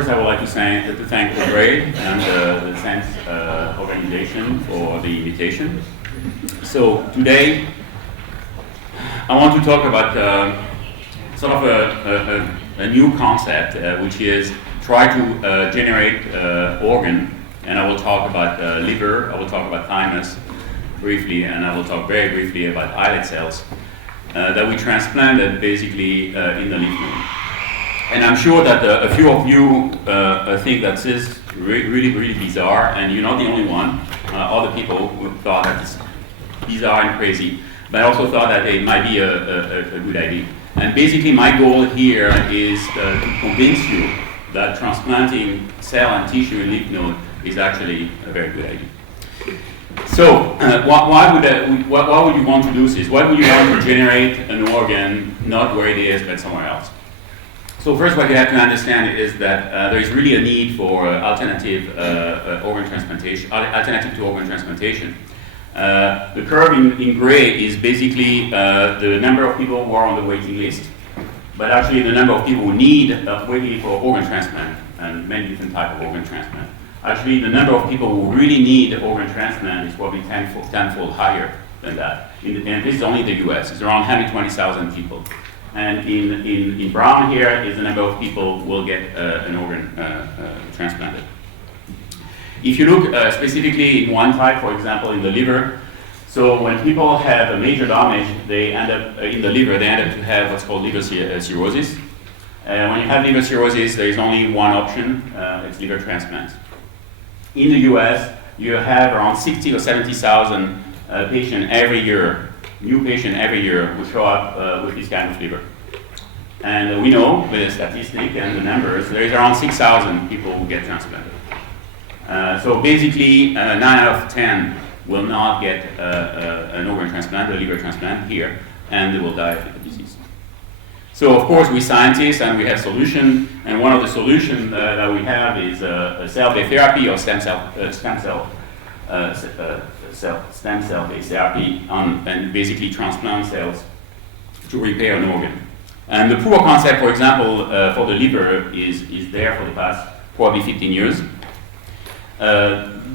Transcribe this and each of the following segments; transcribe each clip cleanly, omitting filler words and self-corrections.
first I would like to thank Ray and the SENS organization for the invitation. So today I want to talk about sort of a new concept, which is try to generate organ, and I will talk about liver, I will talk about thymus briefly, and I will talk very briefly about islet cells that we transplanted basically in the lymph node. And I'm sure that a few of you think that this is really bizarre, and you're not the only one. Other people who thought that it's bizarre and crazy, but I also thought that it might be a good idea. And basically my goal here is to convince you that transplanting cell and tissue in lymph node is actually a very good idea. So why would you want to do this? Why would you want to generate an organ not where it is but somewhere else? So first, what you have to understand is that there is really a need for alternative organ transplantation, alternative to organ transplantation. The curve in gray is basically the number of people who are on the waiting list, but actually the number of people who need waiting for organ transplant, and many different types of organ transplant. Actually, the number of people who really need organ transplant is probably tenfold higher than that. And this is only the US. It's around 120,000 people. And in brown here is the number of people who will get an organ transplanted. If you look specifically in one type, for example, in the liver, so when people have a major damage, they end up in the liver, they end up to have what's called liver cirrhosis. When you have liver cirrhosis, there is only one option, it's liver transplant. In the US, you have around 60 or 70,000 patients every year, new patient every year who show up with this kind of liver. And we know, with the statistic and the numbers, there is around 6,000 people who get transplanted. So basically, 9 out of 10 will not get an organ transplant, a liver transplant here, and they will die of the disease. So of course, we scientists, and we have solutions, and one of the solutions that we have is a cell-based therapy or stem cell-based therapy and basically transplant cells to repair an organ. And the proof of concept, for example, for the liver is there for the past probably 15 years.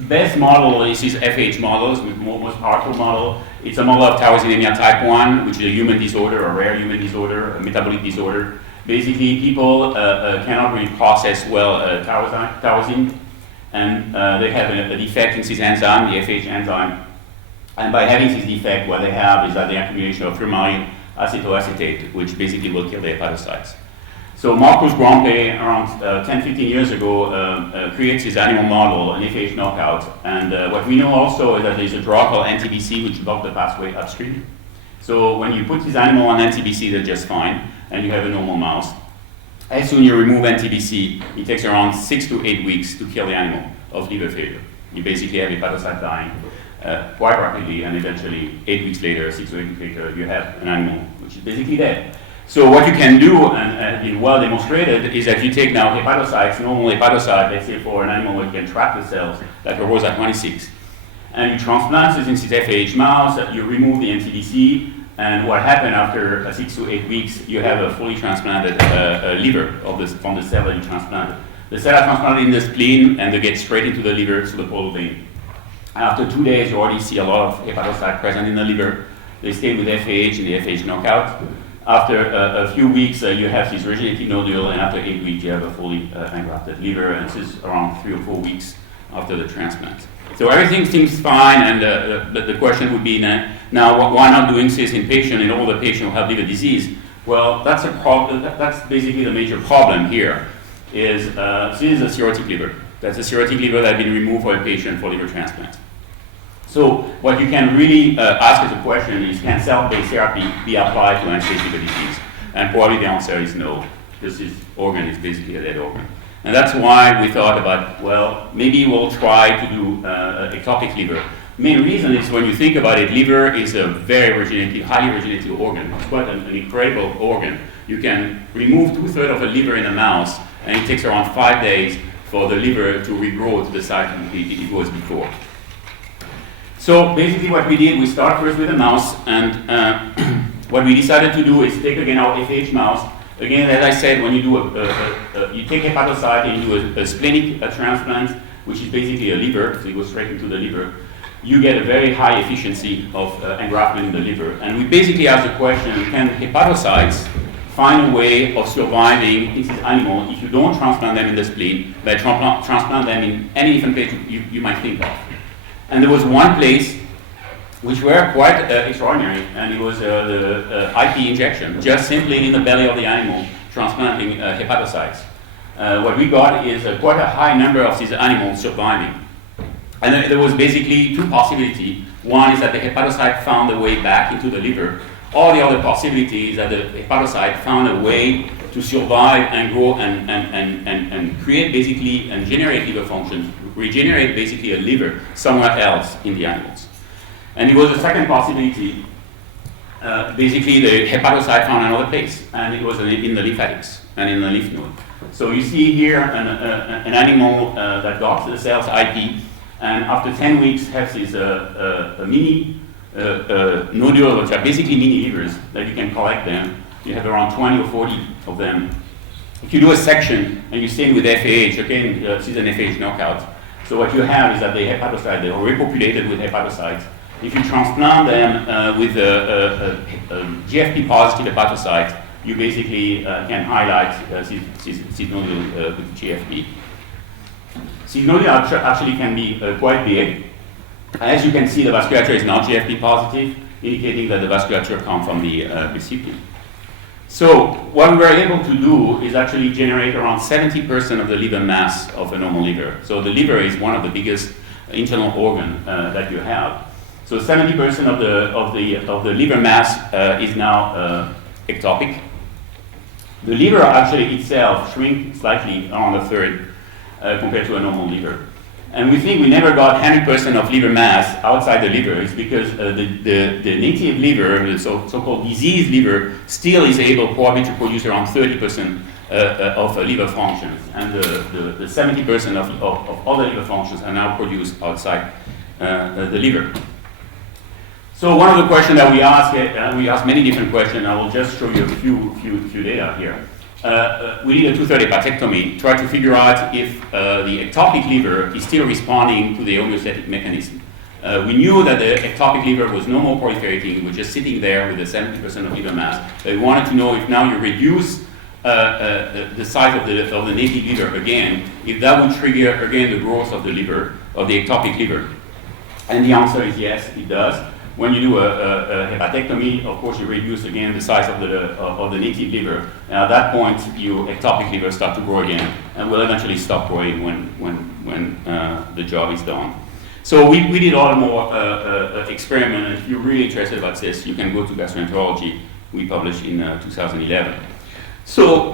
Best model is this FH model, the most powerful model. It's a model of tyrosinemia type 1, which is a human disorder, a rare human disorder, a metabolic disorder. Basically, people cannot really process well tyrosine, and they have a defect in this enzyme, the FH enzyme. And by having this defect, what they have is that the accumulation of fumarate acetoacetate, which basically will kill the hepatocytes. So Marcus Grompe, around 10-15 years ago, creates his animal model, an FH knockout. And what we know also is that there's a drug called NTBC, which blocks the pathway upstream. So when you put this animal on NTBC, they're just fine, and you have a normal mouse. As soon as you remove NTBC, it takes around 6 to 8 weeks to kill the animal of liver failure. You basically have hepatocyte dying quite rapidly, and eventually 8 weeks later, 6 to 8 weeks later, you have an animal which is basically dead. So what you can do, and been well demonstrated, is that you take now hepatocytes, normal hepatocyte, let's say for an animal where you can trap the cells, like a Rosa 26, and you transplant this into FAH mouse, you remove the NTBC, and what happened after 6 to 8 weeks, you have a fully transplanted liver from the cell that you transplanted. The cell are transplanted in the spleen, and they get straight into the liver through the portal vein. After 2 days, you already see a lot of hepatocyte present in the liver. They stay with FAH in the FAH knockout. After a few weeks, you have this regenerative nodule, and after 8 weeks, you have a fully engrafted liver, and this is around 3 or 4 weeks after the transplant. So everything seems fine, and the question would be now, why not doing this in patients, in all the patients who have liver disease? Well, that's a problem. That's basically the major problem here. Is this is a cirrhotic liver? That's a cirrhotic liver that has been removed for a patient for liver transplant. So what you can really ask as a question is, can cell-based therapy be applied to end-stage liver disease? And probably the answer is no. This organ is basically a dead organ. And that's why we thought about, well, maybe we'll try to do ectopic liver. Main reason is when you think about it, liver is a very regenerative, highly regenerative organ. It's quite an incredible organ. You can remove 2/3 of a liver in a mouse, and it takes around 5 days for the liver to regrow to the size it was before. So basically what we did, we start first with a mouse, and what we decided to do is take again our FH mouse Again, as I said, when you do you take hepatocyte and you do a splenic transplant, which is basically a liver, so you go straight into the liver, you get a very high efficiency of engraftment in the liver. And we basically ask the question, can hepatocytes find a way of surviving in this animal if you don't transplant them in the spleen, but transplant them in any different place you might think of? And there was one place which were quite extraordinary, and it was the IP injection, just simply in the belly of the animal, transplanting hepatocytes. What we got is quite a high number of these animals surviving. And there was basically two possibilities. One is that the hepatocyte found a way back into the liver. All the other possibilities that the hepatocyte found a way to survive and grow and create basically and generate liver functions, regenerate basically a liver somewhere else in the animals. And it was a second possibility. Basically, the hepatocyte found another place, and it was in the lymphatics and in the lymph node. So you see here an animal that got the cell's IP, and after 10 weeks has this mini nodules, which are basically mini livers that you can collect them. You have around 20 or 40 of them. If you do a section and you stain with FAH, again, this is an FAH knockout. So what you have is that the hepatocyte, they are repopulated with hepatocytes. If you transplant them with a GFP positive hepatocyte, you basically can highlight these nodules with GFP. These nodules actually can be quite big. As you can see, the vasculature is not GFP positive, indicating that the vasculature comes from the recipient. So what we were able to do is actually generate around 70% of the liver mass of a normal liver. So the liver is one of the biggest internal organ that you have. So 70% of the liver mass is now ectopic. The liver actually itself shrinks slightly, around a third, compared to a normal liver. And we think we never got 100% of liver mass outside the liver. It's because the native liver, the so-called diseased liver, still is able probably to produce around 30% of liver functions. And the 70% of other liver functions are now produced outside the liver. So one of the questions that we ask many different questions. I will just show you a few data here. We did a two-third hepatectomy, try to figure out if the ectopic liver is still responding to the homeostatic mechanism. We knew that the ectopic liver was no more proliferating, it was just sitting there with the 70% of liver mass. We wanted to know if now you reduce the size of the native liver again, if that would trigger again the growth of the liver, of the ectopic liver. And the answer is yes, it does. When you do a hepatectomy, of course, you reduce again the size of the native liver. And at that point, your ectopic liver start to grow again, and will eventually stop growing when the job is done. So we did all more experiment. And if you're really interested about this, you can go to Gastroenterology. We published in 2011. So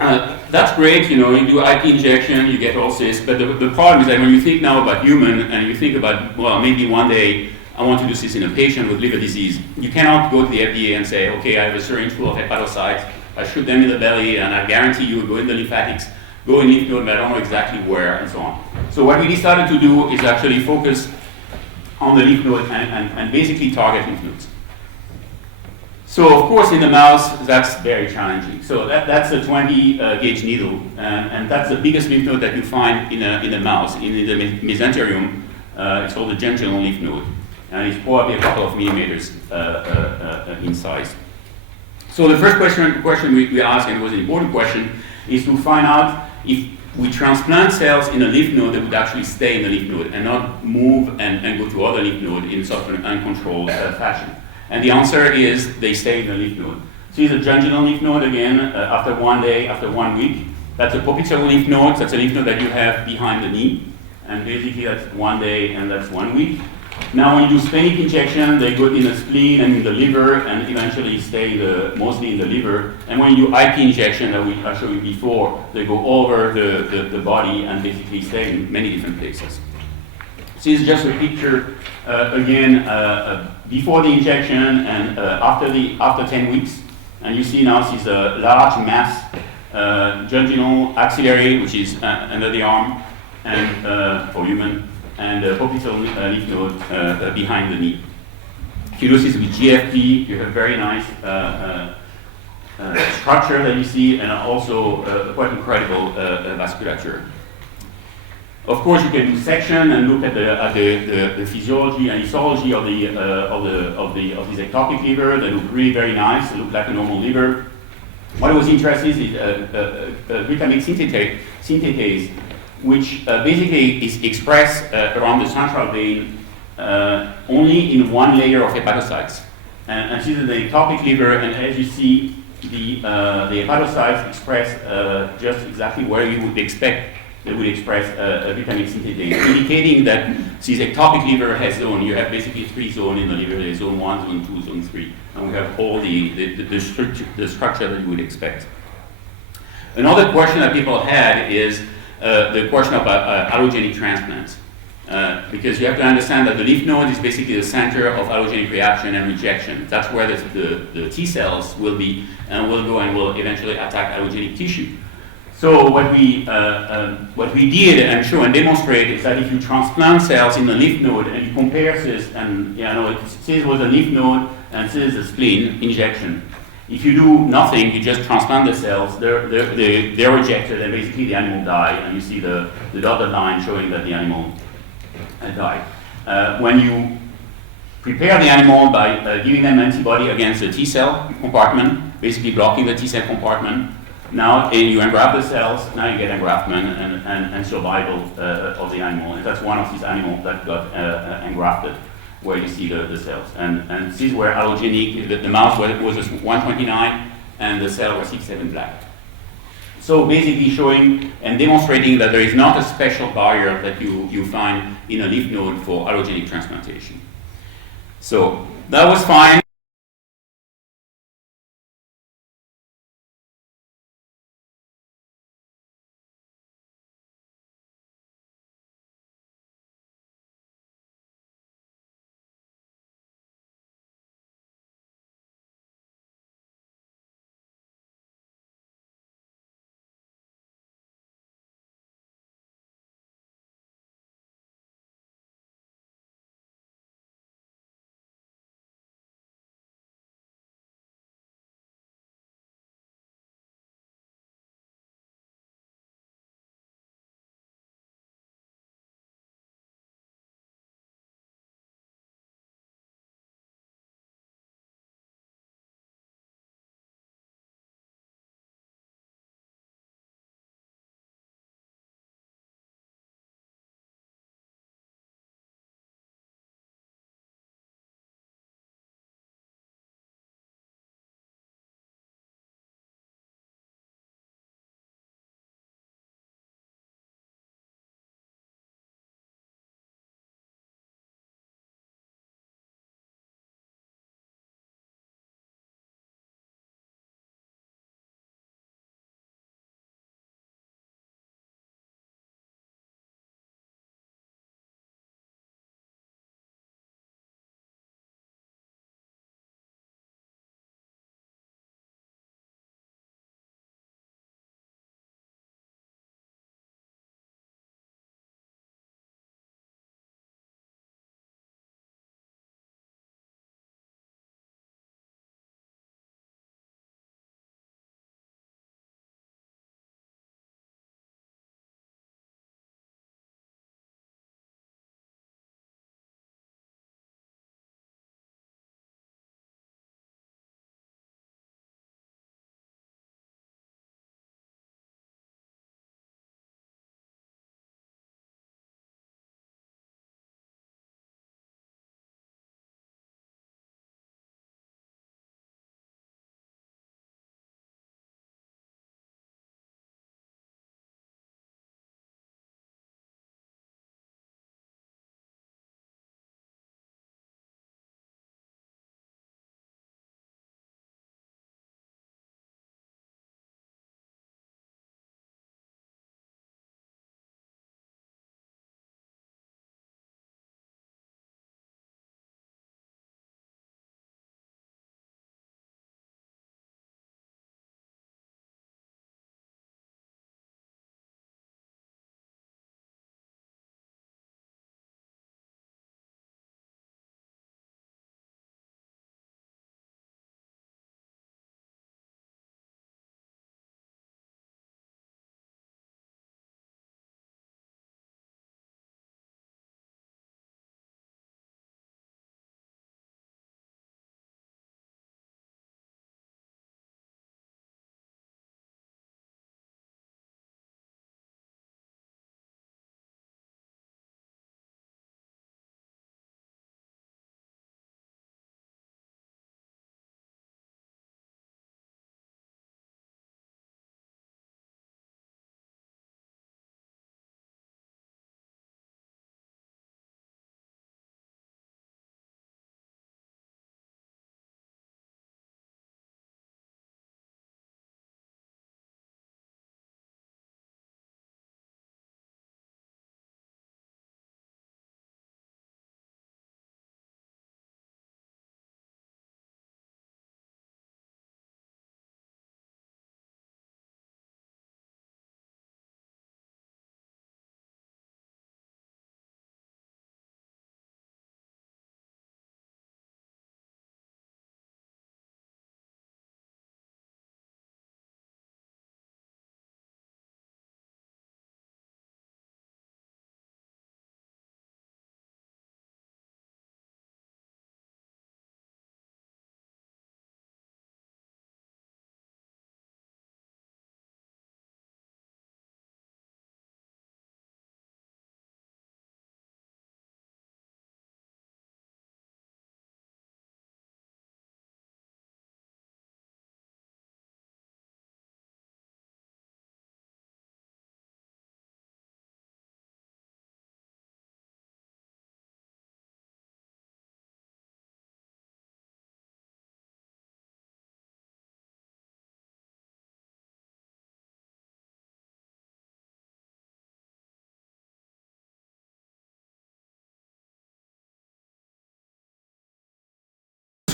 that's great. You know, you do IP injection, you get all this. But the problem is that when you think now about human, and you think about, well, maybe one day I want to do this in a patient with liver disease, you cannot go to the FDA and say, okay, I have a syringe full of hepatocytes, I shoot them in the belly, and I guarantee you go in the lymphatics, go in lymph node, but I don't know exactly where, and so on. So what we decided to do is actually focus on the lymph node and basically target lymph nodes. So of course in the mouse, that's very challenging. So that's a 20 gauge needle, and that's the biggest lymph node that you find in a mouse, in the mesenterium. It's called the jejunal lymph node. And it's probably a couple of millimeters in size. So the first question we asked, and it was an important question, is to find out if we transplant cells in a lymph node that would actually stay in the lymph node and not move and go to other lymph node in such an uncontrolled fashion. And the answer is they stay in the lymph node. So it's a jejunal lymph node again, after 1 day, after 1 week. That's a popliteal lymph node, that's a lymph node that you have behind the knee. And basically that's 1 day and that's 1 week. Now, when you do splenic injection, they go in the spleen and in the liver, and eventually stay mostly in the liver. And when you do IP injection, that I showed you before, they go over the body and basically stay in many different places. This is just a picture again before the injection and after 10 weeks. And you see now this is a large mass, jejunal axillary, which is under the arm, and for human. And popliteal lymph node behind the knee. If you do this with GFP, you have very nice structure that you see, and also quite incredible vasculature. Of course, you can do section and look at the physiology and histology of this ectopic liver. They look really very nice. They look like a normal liver. What was interesting is glutamic synthetase, which basically is expressed around the central vein only in one layer of hepatocytes. And this is the ectopic liver, and as you see, the hepatocytes express just exactly where you would expect they would express glutamic synthetase, indicating that this ectopic liver has zone. You have basically 3 zones in the liver. There's zone 1, zone 2, zone 3. And we have all the structure that you would expect. Another question that people had is the question about allogenic transplants. Because you have to understand that the lymph node is basically the center of allogenic reaction and rejection. That's where the T cells will be and will go and will eventually attack allogenic tissue. So what we did and show and demonstrate is that if you transplant cells in the lymph node and you compare this, and this was a lymph node and this is a spleen injection. If you do nothing, you just transplant the cells, they're rejected, and basically the animal died, and you see the dotted line showing that the animal died. When you prepare the animal by giving them antibody against the T cell compartment, basically blocking the T cell compartment, now you engraft the cells, now you get engraftment and survival of the animal. And that's one of these animals that got engrafted, where you see the cells. And this is where allogenic, the mouse was 129 and the cell was 67 black. So basically showing and demonstrating that there is not a special barrier that you find in a lymph node for allogenic transplantation. So that was fine.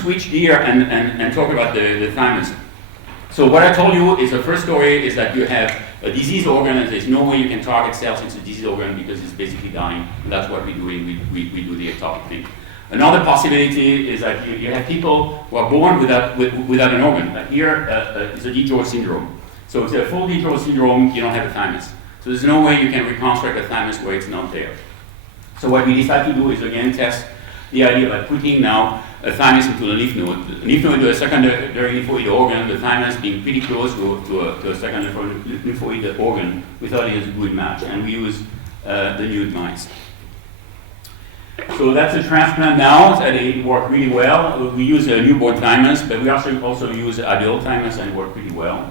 switch gear and talk about the thymus. So what I told you is the first story is that you have a disease organ and there's no way you can target cells into a disease organ because it's basically dying. And that's what we're doing. We do the ectopic thing. Another possibility is that you have people who are born without an organ. Here is a DiGeorge syndrome. So if it's a full DiGeorge syndrome, you don't have a thymus. So there's no way you can reconstruct a thymus where it's not there. So what we decided to do is again test the idea of putting now a thymus into the lymph node. The lymph node to a secondary lymphoid organ, the thymus being pretty close to a secondary lymphoid organ, we thought it was a good match, and we use the nude mice. So that's a transplant now, and it worked really well. We use a newborn thymus, but we also use adult thymus, and it worked pretty well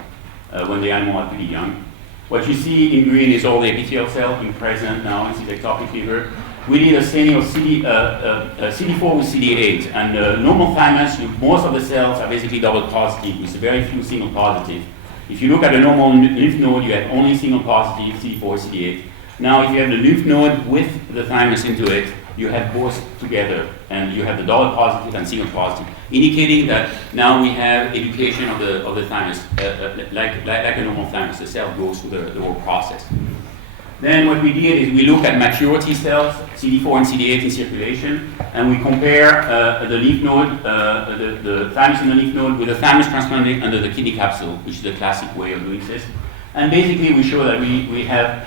when the animal are pretty young. What you see in green is all the epithelial cells being present now. This is ectopic liver. We did a staining of CD4 with CD8, and normal thymus, most of the cells are basically double positive, with very few single positive. If you look at a normal lymph node, you have only single positive CD4, CD8. Now, if you have the lymph node with the thymus into it, you have both together, and you have the double positive and single positive, indicating that now we have education of the thymus, like a normal thymus. The cell goes through the whole process. Then what we did is we looked at mature T cells, CD4 and CD8 in circulation, and we compare the lymph node, the thymus in the lymph node with the thymus transplanted under the kidney capsule, which is the classic way of doing this. And basically we show that we have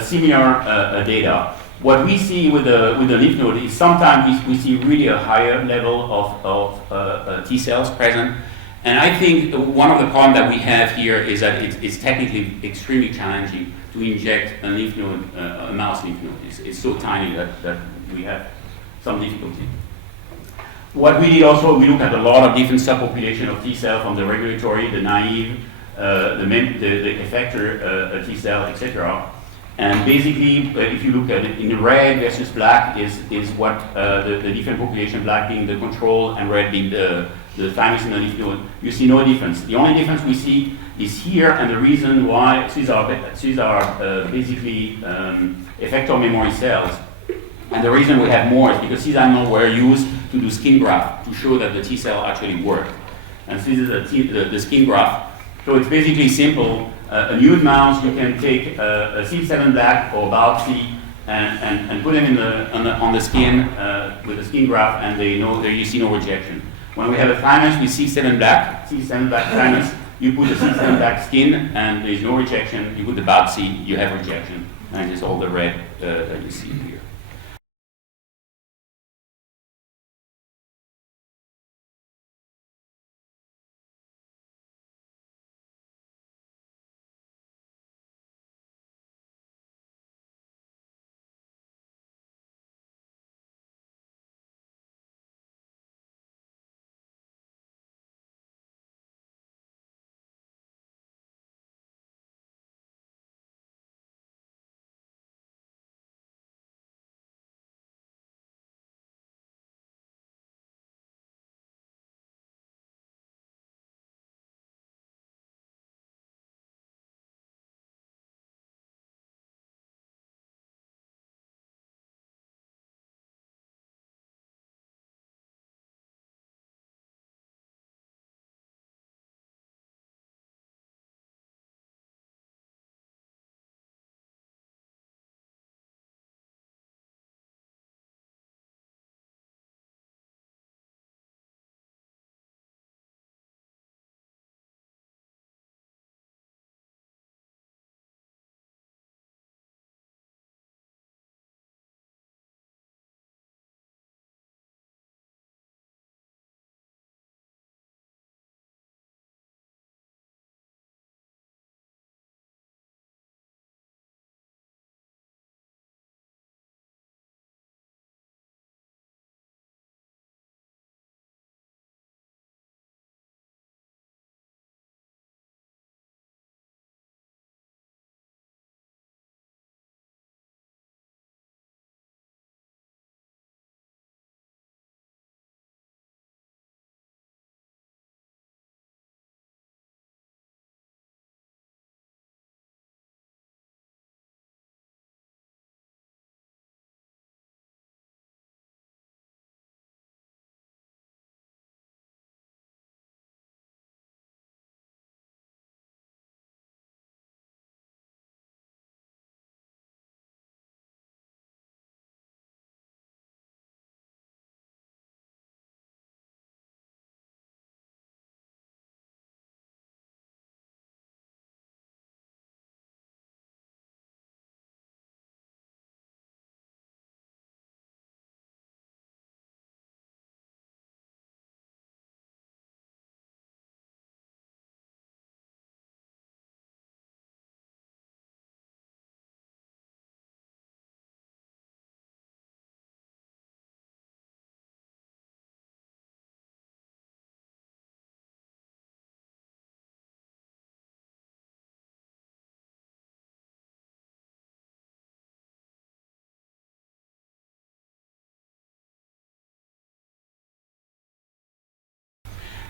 similar data. What we see with the lymph node is sometimes we see really a higher level of T cells present. And I think one of the problems that we have here is that it's technically extremely challenging to inject a lymph node, a mouse lymph node. It's so tiny that we have some difficulty. What we did also, we looked at a lot of different subpopulations of T cells, from the regulatory, the naive, the effector T cell, etc. And basically, if you look at it in red versus black, is what the different population, black being the control and red being the thymus in the lymph node, you see no difference. The only difference we see is here, and the reason why these are basically effector memory cells. And the reason we have more is because these animals were used to do skin graft to show that the T cell actually worked. And so this is the skin graft. So it's basically simple. A nude mouse, you can take a C7 black or biopsy and put them on the skin with a skin graft, and you see no rejection. When we have a thymus with C7 black thymus, you put the C7 black skin and there's no rejection. You put the biopsy, you have rejection, and it's all the red that you see here.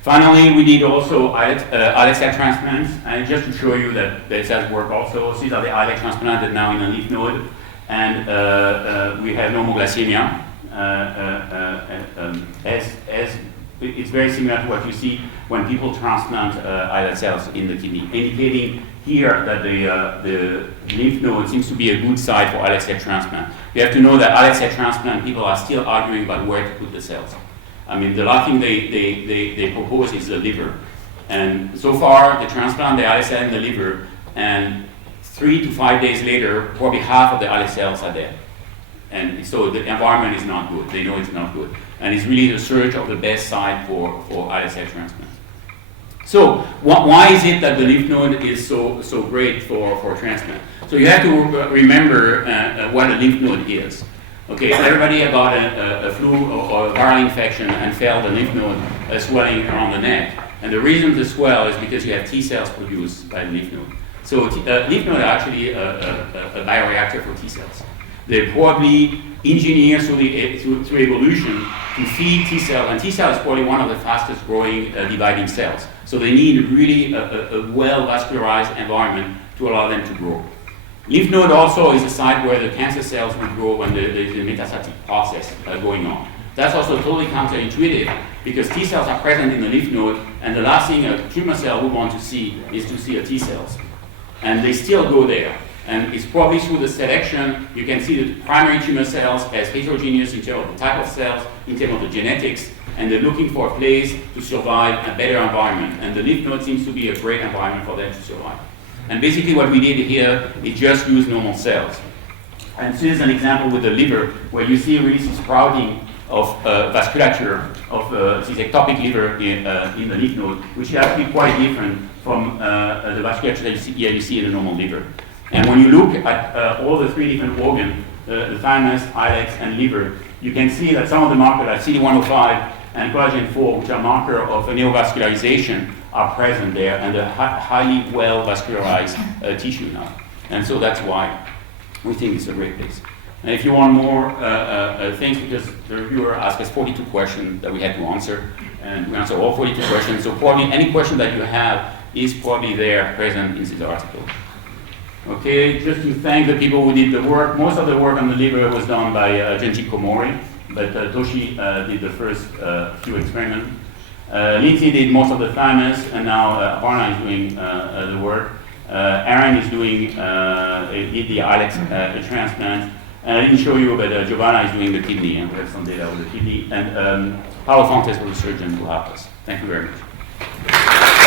Finally, we did also islet cell transplants, and just to show you that the cells work also, these are the islet transplanted now in a lymph node, and we have normoglycemia. It's very similar to what you see when people transplant islet cells in the kidney, indicating here that the lymph node seems to be a good site for islet cell transplant. You have to know that islet cell transplant, people are still arguing about where to put the cells. I mean, the last thing they propose is the liver. And so far, they transplant the islet cell in the liver, and 3 to 5 days later, probably half of the islet cells are dead. And so the environment is not good. They know it's not good. And it's really the search of the best site for islet cell transplants. So why is it that the lymph node is so great for transplant? So you have to remember what a lymph node is. Okay, everybody got a flu or a viral infection and felt the lymph node swelling around the neck. And the reason to swell is because you have T cells produced by the lymph node. So lymph node are actually a bioreactor for T cells. They probably engineered through evolution to feed T cell, and T cell is probably one of the fastest growing dividing cells. So they need really a well vascularized environment to allow them to grow. Lymph node also is a site where the cancer cells will grow when there is a metastatic process going on. That's also totally counterintuitive because T cells are present in the lymph node, and the last thing a tumor cell would want to see is to see a T cells. And they still go there. And it's probably through the selection, you can see the primary tumor cells as heterogeneous in terms of the type of cells, in terms of the genetics, and they're looking for a place to survive a better environment. And the lymph node seems to be a great environment for them to survive. And basically what we did here is just use normal cells. And this is an example with the liver, where you see really some sprouting of vasculature of this ectopic liver in the lymph node, which is actually quite different from the vasculature that you see in a normal liver. And when you look at all the 3 different organs, the thymus, islets, and liver, you can see that some of the markers like CD105 and collagen 4, which are markers of neovascularization, are present there, and a highly well vascularized tissue now. And so that's why we think it's a great place. And if you want more things, because the reviewer asked us 42 questions that we had to answer, and we answer all 42 questions, so probably any question that you have is probably there present in this article. Okay, just to thank the people who did the work. Most of the work on the liver was done by Genji Komori, but Toshi did the first few experiments. Lindsay did most of the thymus, and now Aparna is doing the work. Aaron is doing the islet transplant. And I didn't show you, but Giovanna is doing the kidney, and we have some data with the kidney. And Paolo Fontes was the surgeon who helped us. Thank you very much.